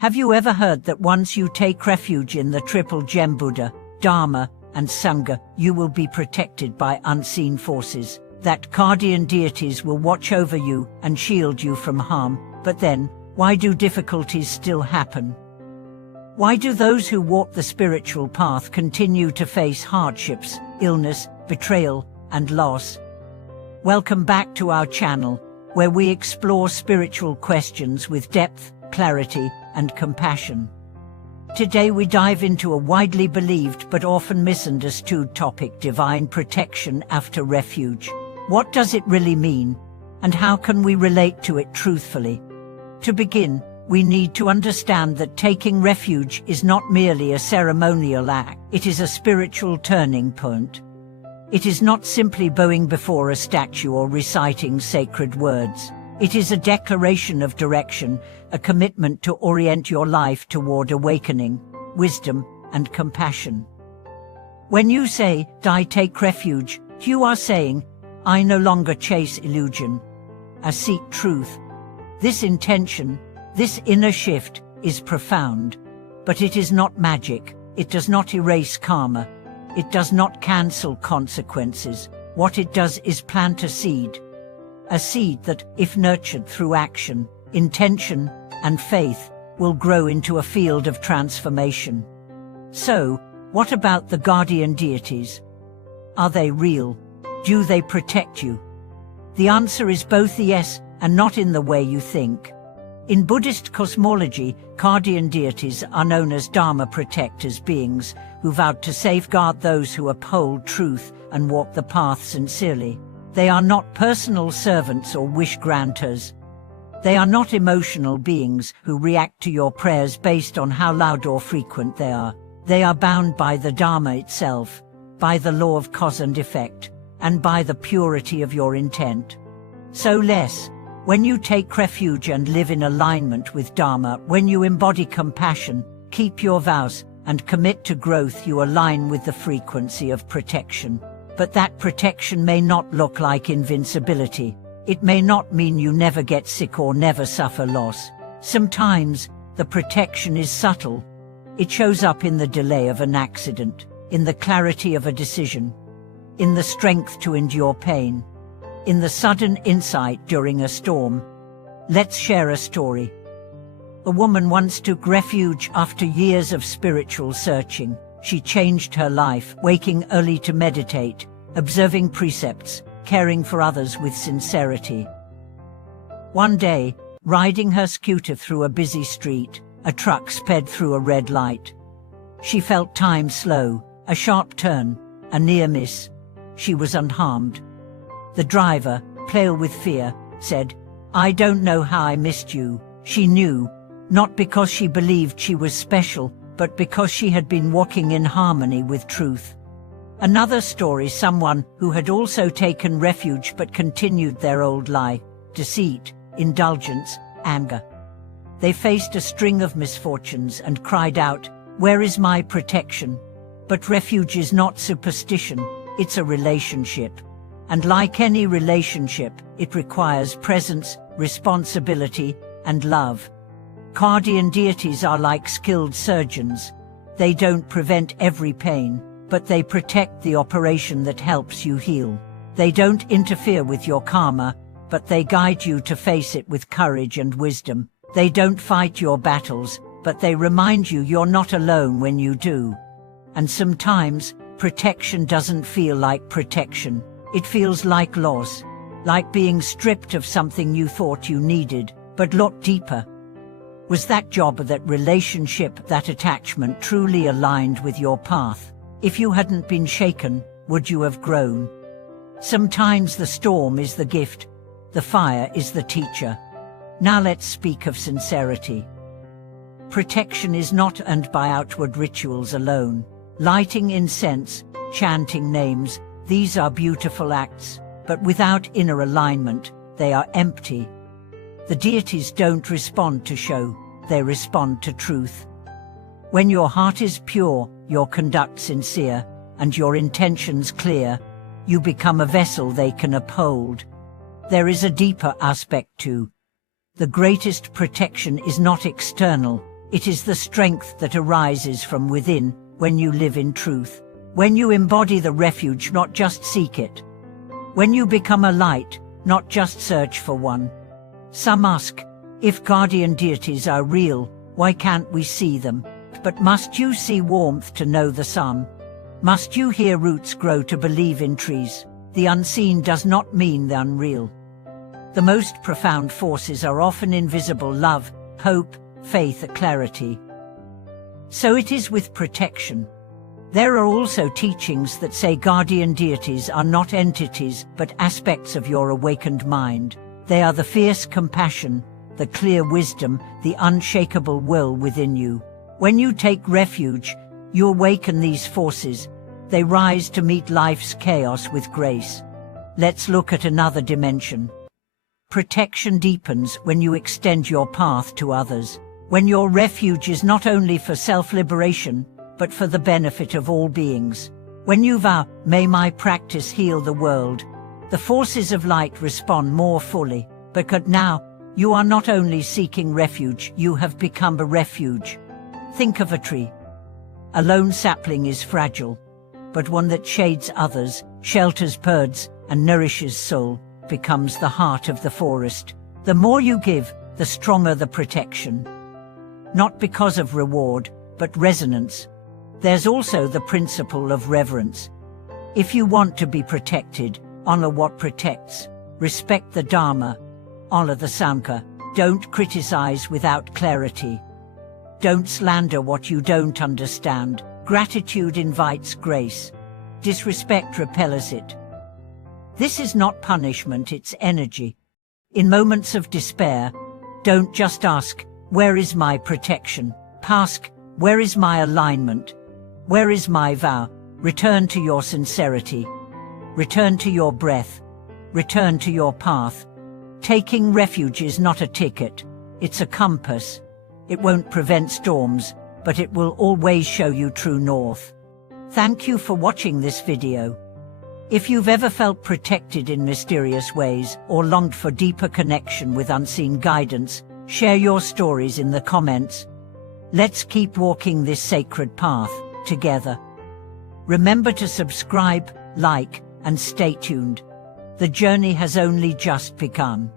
Have you ever heard that once you take refuge in the triple gem Buddha, Dharma, and Sangha, you will be protected by unseen forces, that guardian deities will watch over you and shield you from harm? But then, why do difficulties still happen? Why do those who walk the spiritual path continue to face hardships, illness, betrayal, and loss? Welcome back to our channel, where we explore spiritual questions with depth, clarity, and compassion. Today we dive into a widely believed but often misunderstood topic: divine protection after refuge. What does it really mean, and how can we relate to it truthfully? To begin, we need to understand that taking refuge is not merely a ceremonial act, it is a spiritual turning point. It is not simply bowing before a statue or reciting sacred words. It is a declaration of direction, a commitment to orient your life toward awakening, wisdom, and compassion. When you say, "I take refuge," you are saying, "I no longer chase illusion. I seek truth." This intention, this inner shift, is profound. But it is not magic. It does not erase karma. It does not cancel consequences. What it does is plant a seed. A seed that, if nurtured through action, intention, and faith, will grow into a field of transformation. So, what about the guardian deities? Are they real? Do they protect you? The answer is both yes and not in the way you think. In Buddhist cosmology, guardian deities are known as Dharma protectors, beings who vowed to safeguard those who uphold truth and walk the path sincerely. They are not personal servants or wish granters. They are not emotional beings who react to your prayers based on how loud or frequent they are. They are bound by the Dharma itself, by the law of cause and effect, and by the purity of your intent. So when you take refuge and live in alignment with Dharma, when you embody compassion, keep your vows, and commit to growth, you align with the frequency of protection. But that protection may not look like invincibility. It may not mean you never get sick or never suffer loss. Sometimes, the protection is subtle. It shows up in the delay of an accident, in the clarity of a decision, in the strength to endure pain, in the sudden insight during a storm. Let's share a story. A woman once took refuge after years of spiritual searching. She changed her life, waking early to meditate, observing precepts, caring for others with sincerity. One day, riding her scooter through a busy street, a truck sped through a red light. She felt time slow, a sharp turn, a near miss. She was unharmed. The driver, pale with fear, said, "I don't know how I missed you." She knew, not because she believed she was special, but because she had been walking in harmony with truth. Another story: someone who had also taken refuge but continued their old lie, deceit, indulgence, anger. They faced a string of misfortunes and cried out, "Where is my protection?" But refuge is not superstition, it's a relationship. And like any relationship, it requires presence, responsibility, and love. Guardian deities are like skilled surgeons. They don't prevent every pain, but they protect the operation that helps you heal. They don't interfere with your karma, but they guide you to face it with courage and wisdom. They don't fight your battles, but they remind you you're not alone when you do. And sometimes, protection doesn't feel like protection. It feels like loss, like being stripped of something you thought you needed. But look deeper. Was that job, that relationship, that attachment truly aligned with your path? If you hadn't been shaken, would you have grown? Sometimes the storm is the gift, the fire is the teacher. Now let's speak of sincerity. Protection is not earned by outward rituals alone. Lighting incense, chanting names, these are beautiful acts, but without inner alignment, they are empty. The deities don't respond to show, they respond to truth. When your heart is pure, your conduct sincere, and your intentions clear, you become a vessel they can uphold. There is a deeper aspect too. The greatest protection is not external, It is the strength that arises from within when you live in truth. When you embody the refuge, not just seek it. When you become a light, not just search for one. Some ask, if guardian deities are real, why can't we see them? But must you see warmth to know the sun? Must you hear roots grow to believe in trees? The unseen does not mean the unreal. The most profound forces are often invisible: love, hope, faith, clarity. So it is with protection. There are also teachings that say guardian deities are not entities, but aspects of your awakened mind. They are the fierce compassion, the clear wisdom, the unshakable will within you. When you take refuge, you awaken these forces. They rise to meet life's chaos with grace. Let's look at another dimension. Protection deepens when you extend your path to others. When your refuge is not only for self-liberation, but for the benefit of all beings. When you vow, may my practice heal the world, the forces of light respond more fully, because now, you are not only seeking refuge, you have become a refuge. Think of a tree. A lone sapling is fragile, but one that shades others, shelters birds, and nourishes soul, becomes the heart of the forest. The more you give, the stronger the protection. Not because of reward, but resonance. There's also the principle of reverence. If you want to be protected, honor what protects. Respect the Dharma. Honor the Sangha. Don't criticize without clarity. Don't slander what you don't understand. Gratitude invites grace. Disrespect repels it. This is not punishment, it's energy. In moments of despair, don't just ask, where is my protection? Ask, where is my alignment? Where is my vow? Return to your sincerity. Return to your breath. Return to your path. Taking refuge is not a ticket, it's a compass. It won't prevent storms, but it will always show you true north. Thank you for watching this video. If you've ever felt protected in mysterious ways or longed for deeper connection with unseen guidance, share your stories in the comments. Let's keep walking this sacred path together. Remember to subscribe, like, and stay tuned. The journey has only just begun.